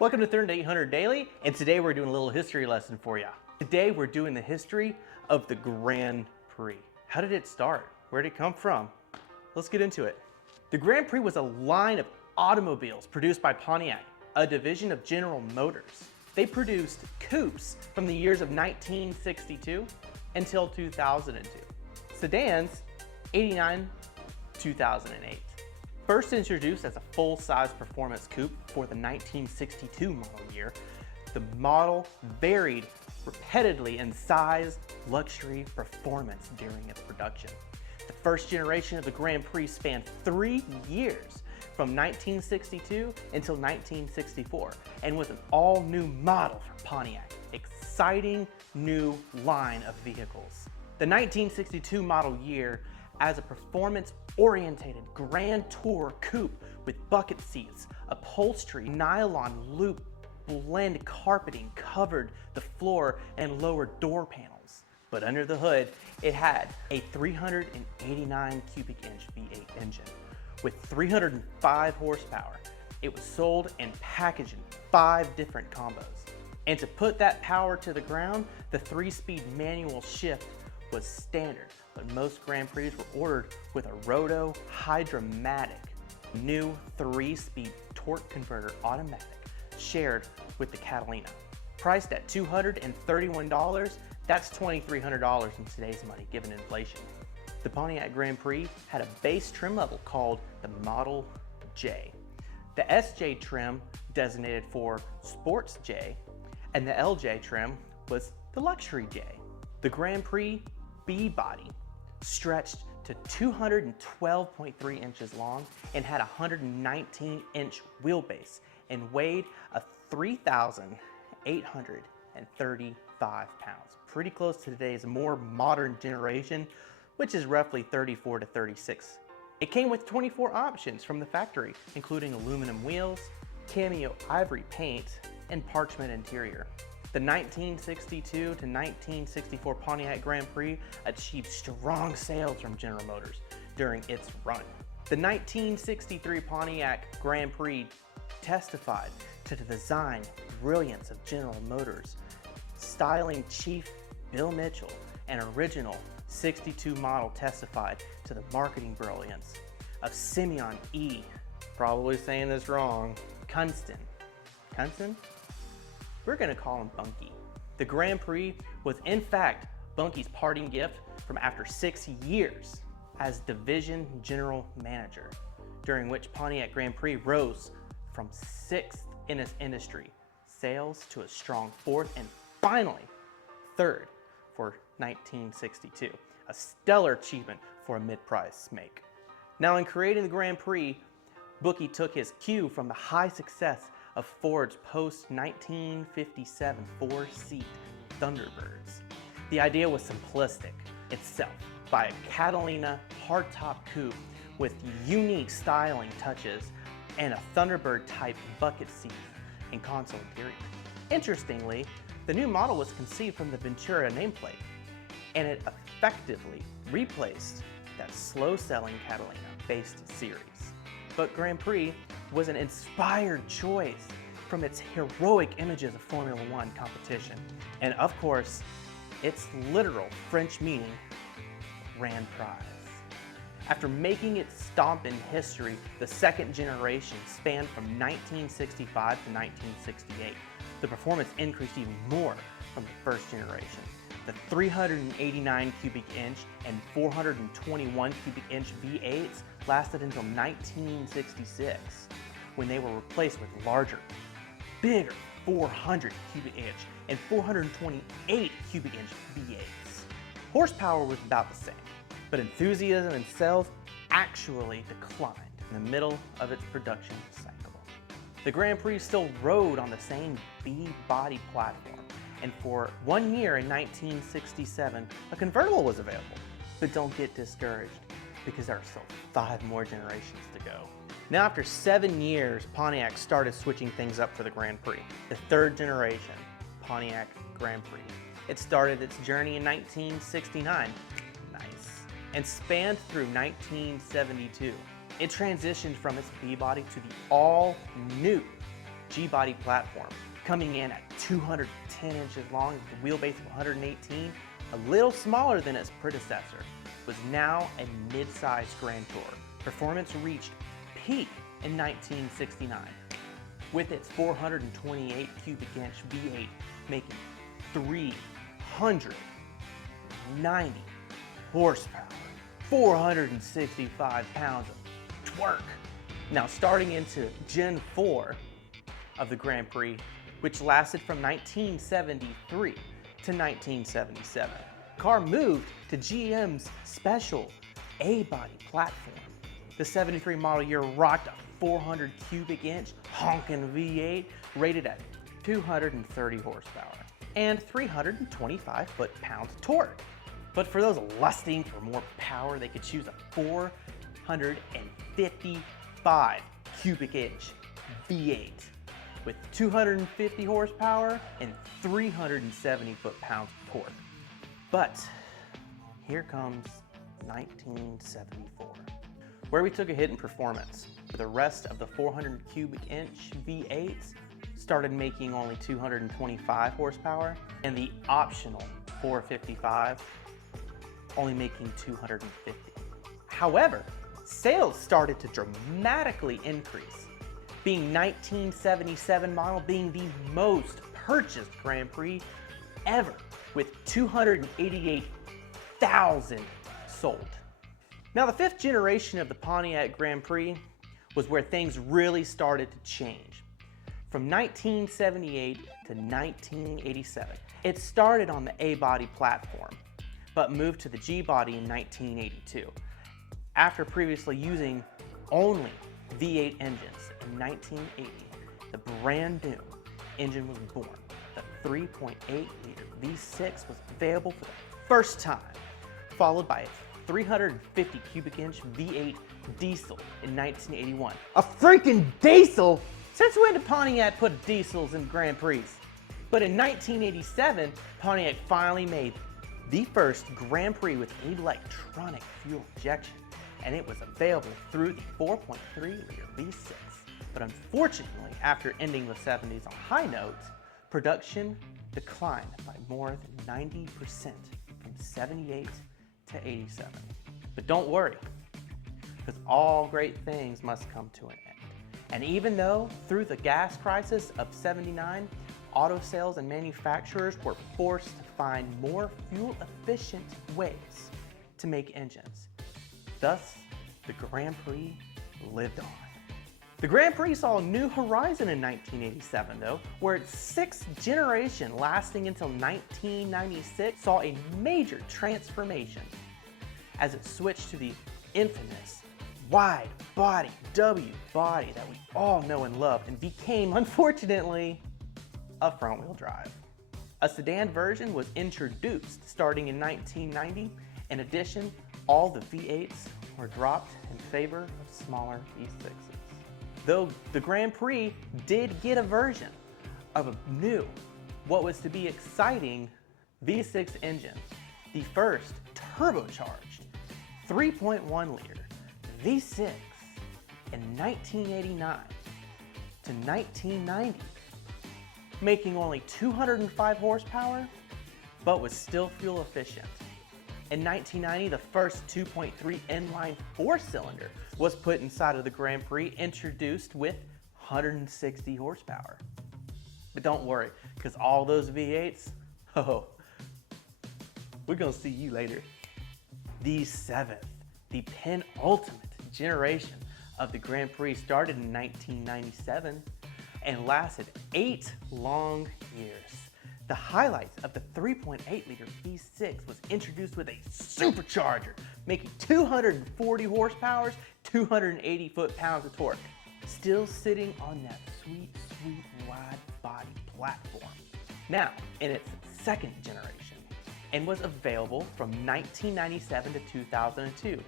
Welcome to 3800 Daily, and today we're doing a little history lesson for you. Today we're doing the history of the Grand Prix. How did it start? Where did it come from? Let's get into it. The Grand Prix was a line of automobiles produced by Pontiac, a division of General Motors. They produced coupes from the years of 1962 until 2002. Sedans, 89, 2008. First introduced as a full-size performance coupe for the 1962 model year, the model varied repeatedly in size, luxury, performance during its production. The first generation of the Grand Prix spanned 3 years, from 1962 until 1964, and was an all-new model for Pontiac. Exciting new line of vehicles. The 1962 model year as a performance-oriented Grand Tour coupe with bucket seats, upholstery, nylon loop blend carpeting covered the floor and lower door panels. But under the hood, it had a 389 cubic inch V8 engine with 305 horsepower. It was sold and packaged in 5 different combos. And to put that power to the ground, the 3-speed manual shift was standard, but most Grand Prix were ordered with a Roto Hydromatic, new 3-speed torque converter automatic, shared with the Catalina. Priced at $231, that's $2,300 in today's money, given inflation. The Pontiac Grand Prix had a base trim level called the Model J. The SJ trim designated for Sports J, and the LJ trim was the Luxury J. The Grand Prix B-body stretched to 212.3 inches long and had a 119-inch wheelbase and weighed 3,835 pounds. Pretty close to today's more modern generation, which is roughly 34 to 36. It came with 24 options from the factory, including aluminum wheels, cameo ivory paint, and parchment interior. The 1962 to 1964 Pontiac Grand Prix achieved strong sales from General Motors during its run. The 1963 Pontiac Grand Prix testified to the design brilliance of General Motors. Styling chief Bill Mitchell, an original 62 model, testified to the marketing brilliance of Simeon E., probably saying this wrong, Kunston. We're gonna call him Bunky. The Grand Prix was in fact Bunky's parting gift from after 6 years as division general manager, during which Pontiac Grand Prix rose from 6th in its industry sales to a strong 4th and finally 3rd for 1962, a stellar achievement for a mid-price make. Now, in creating the Grand Prix, Bunky took his cue from the high success of Ford's post-1957 4-seat Thunderbirds. The idea was simplistic itself, by a Catalina hardtop coupe with unique styling touches and a Thunderbird-type bucket seat and console interior. Interestingly, the new model was conceived from the Ventura nameplate, and it effectively replaced that slow-selling Catalina-based series. But Grand Prix was an inspired choice from its heroic images of Formula One competition. And of course, its literal French meaning, Grand Prize. After making its stomp in history, the second generation spanned from 1965 to 1968. The performance increased even more from the first generation. The 389 cubic inch and 421 cubic inch V8s lasted until 1966, when they were replaced with larger, bigger 400 cubic inch and 428 cubic inch V8s. Horsepower was about the same, but enthusiasm and sales actually declined in the middle of its production cycle. The Grand Prix still rode on the same B-body platform, and for 1 year in 1967, a convertible was available. But don't get discouraged, because there are still 5 more generations to go. Now, after 7 years, Pontiac started switching things up for the Grand Prix. The 3rd generation Pontiac Grand Prix. It started its journey in 1969, nice, and spanned through 1972. It transitioned from its B-body to the all-new G-body platform, coming in at 210 inches long with a wheelbase of 118, a little smaller than its predecessor, was now a mid-sized Grand Tour. Performance reached peak in 1969, with its 428 cubic inch V8 making 390 horsepower, 465 pounds of twerk. Now starting into Gen 4 of the Grand Prix, which lasted from 1973 to 1977. The car moved to GM's special A-body platform. The 73 model year rocked a 400 cubic inch honkin' V8 rated at 230 horsepower and 325 foot-pounds of torque. But for those lusting for more power, they could choose a 455 cubic inch V8 with 250 horsepower and 370 foot-pounds of torque. But here comes 1974, where we took a hit in performance, where the rest of the 400 cubic inch V8s started making only 225 horsepower, and the optional 455 only making 250. However, sales started to dramatically increase, being 1977 model being the most purchased Grand Prix ever, with 288,000 sold. Now the fifth generation of the Pontiac Grand Prix was where things really started to change. From 1978 to 1987, it started on the A-body platform, but moved to the G-body in 1982. After previously using only V8 engines in 1980, the brand new engine was born. The 3.8 liter V6 was available for the first time, followed by a 350 cubic inch V8 diesel in 1981. A freaking diesel! Since when did Pontiac put diesels in Grand Prix? But in 1987, Pontiac finally made the first Grand Prix with electronic fuel injection, and it was available through the 4.3 liter V6. But unfortunately, after ending the 70s on high notes, production declined by more than 90% from 78 to 87. But don't worry, because all great things must come to an end. And even though through the gas crisis of '79, auto sales and manufacturers were forced to find more fuel-efficient ways to make engines, thus the Grand Prix lived on. The Grand Prix saw a new horizon in 1987 though, where its sixth generation lasting until 1996 saw a major transformation as it switched to the infamous wide body W body that we all know and love and became, unfortunately, a front wheel drive. A sedan version was introduced starting in 1990. In addition, all the V8s were dropped in favor of smaller V6s. Though the Grand Prix did get a version of a new, what was to be exciting V6 engine, the first turbocharged 3.1 liter V6 in 1989 to 1990, making only 205 horsepower, but was still fuel efficient. In 1990, the first 2.3 inline four-cylinder was put inside of the Grand Prix, introduced with 160 horsepower. But don't worry, because all those V8s, oh, we're gonna see you later. The seventh, the penultimate generation of the Grand Prix started in 1997 and lasted 8 long years. The highlights of the 3.8 liter V6 was introduced with a supercharger, making 240 horsepower, 280 foot-pounds of torque, still sitting on that sweet, sweet wide body platform. Now, in its second generation, and was available from 1997 to 2002,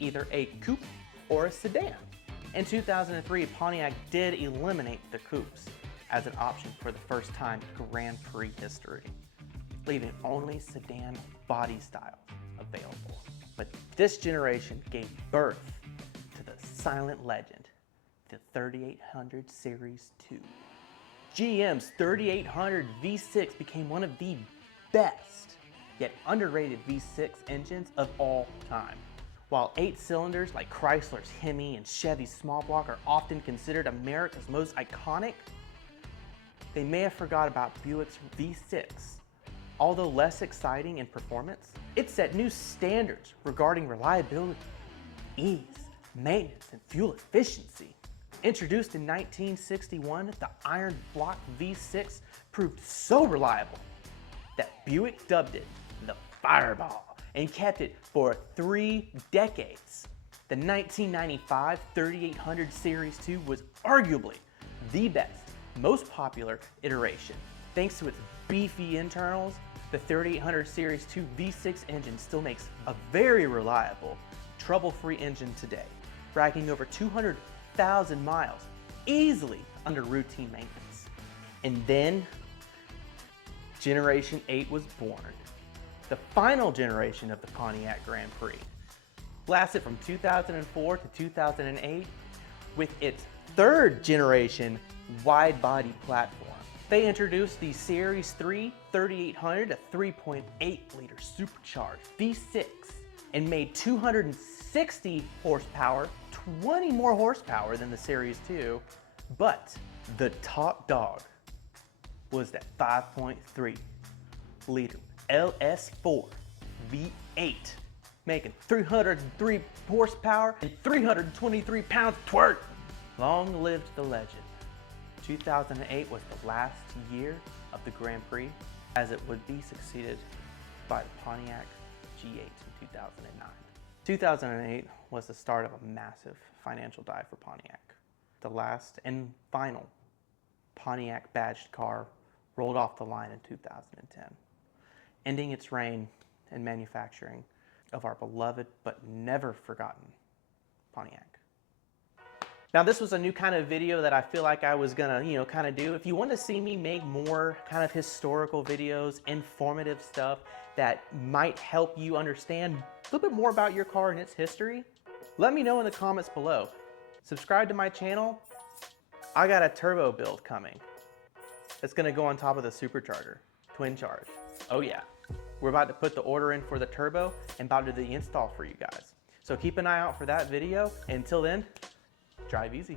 either a coupe or a sedan. In 2003, Pontiac did eliminate the coupes as an option for the first time in Grand Prix history, leaving only sedan body styles available. But this generation gave birth to the silent legend, the 3800 Series 2. GM's 3800 V6 became one of the best, yet underrated V6 engines of all time. While 8 cylinders like Chrysler's Hemi and Chevy's small block are often considered America's most iconic, they may have forgot about Buick's V6. Although less exciting in performance, it set new standards regarding reliability, ease, maintenance, and fuel efficiency. Introduced in 1961, the iron block V6 proved so reliable that Buick dubbed it the Fireball and kept it for 3 decades. The 1995 3800 Series 2 was arguably the best, most popular iteration. Thanks to its beefy internals, the 3800 Series 2 V6 engine still makes a very reliable, trouble-free engine today, racking over 200,000 miles easily under routine maintenance. And then Generation 8 was born. The final generation of the Pontiac Grand Prix lasted from 2004 to 2008 with its 3rd generation wide body platform. They introduced the Series 3 3800, a 3.8 liter supercharged V6, and made 260 horsepower, 20 more horsepower than the Series 2, but the top dog was that 5.3 liter LS4 V8, making 303 horsepower and 323 pounds of torque. Long lived the legend. 2008 was the last year of the Grand Prix, as it would be succeeded by the Pontiac G8 in 2009. 2008 was the start of a massive financial dive for Pontiac. The last and final Pontiac badged car rolled off the line in 2010, ending its reign in manufacturing of our beloved but never forgotten Pontiac. Now, this was a new kind of video that I feel like I was gonna, kind of do. If you want to see me make more kind of historical videos, informative stuff that might help you understand a little bit more about your car and its history, let me know in the comments below. Subscribe to my channel. I got a turbo build coming. It's gonna go on top of the supercharger, twin charge. Oh yeah, we're about to put the order in for the turbo and about to do the install for you guys. So keep an eye out for that video. Until then, drive easy.